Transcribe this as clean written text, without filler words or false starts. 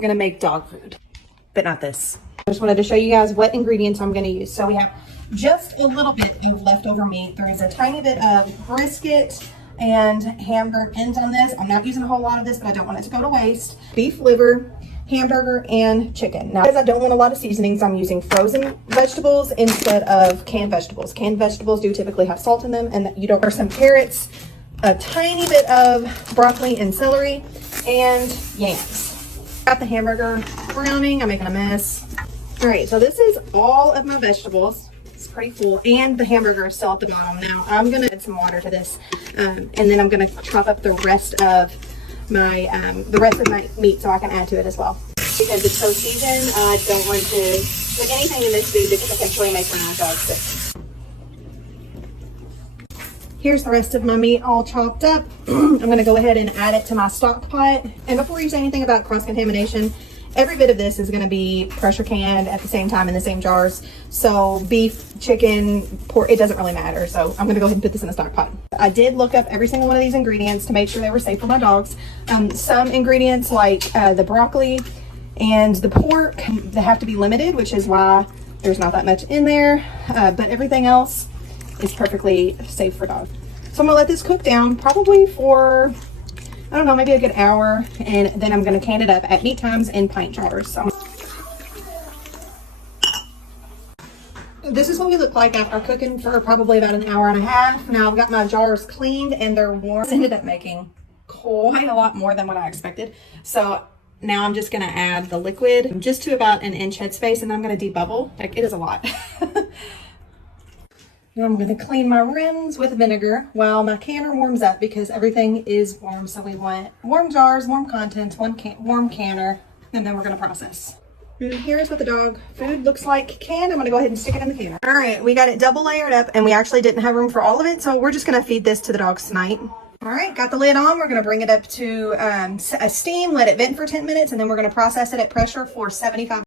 We're gonna make dog food, but not this. I just wanted to show you guys what ingredients I'm gonna use. So we have just a little bit of leftover meat. There is a tiny bit of brisket and hamburger ends on this. I'm not using a whole lot of this, but I don't want it to go to waste. Beef liver, hamburger, and chicken. Now, because I don't want a lot of seasonings, I'm using frozen vegetables instead of canned vegetables. Canned vegetables do typically have salt in them, and you don't. Or some carrots, a tiny bit of broccoli and celery, and yams. Got the hamburger browning. I'm making a mess. All right, so this is all of my vegetables. It's pretty full, and the hamburger is still at the bottom. Now I'm gonna add some water to this, and then I'm gonna chop up the rest of my meat so I can add to it as well. Because it's so seasoned, I don't want to put anything in this food that could potentially make my dog sick. Here's the rest of my meat all chopped up. I'm gonna go ahead and add it to my stock pot. And before you say anything about cross-contamination, every bit of this is gonna be pressure canned at the same time in the same jars. So beef, chicken, pork, it doesn't really matter. So I'm gonna go ahead and put this in a stock pot. I did look up every single one of these ingredients to make sure they were safe for my dogs. Some ingredients like the broccoli and the pork, they have to be limited, which is why there's not that much in there. But everything else is perfectly safe for dogs. So I'm gonna let this cook down probably for, I don't know, maybe a good hour, and then I'm gonna can it up at meat times in pint jars. So this is what we look like after cooking for probably about an hour and a half. Now I've got my jars cleaned and they're warm. Ended up making quite a lot more than what I expected. So now I'm just gonna add the liquid just to about an inch headspace, and I'm gonna debubble. Like, it is a lot. Now I'm gonna clean my rims with vinegar while my canner warms up, because everything is warm. So we want warm jars, warm contents, warm canner, and then we're gonna process. And here's what the dog food looks like canned. I'm gonna go ahead and stick it in the canner. All right, we got it double layered up, and we actually didn't have room for all of it, so we're just gonna feed this to the dogs tonight. All right, got the lid on. We're gonna bring it up to a steam, let it vent for 10 minutes, and then we're gonna process it at pressure for 75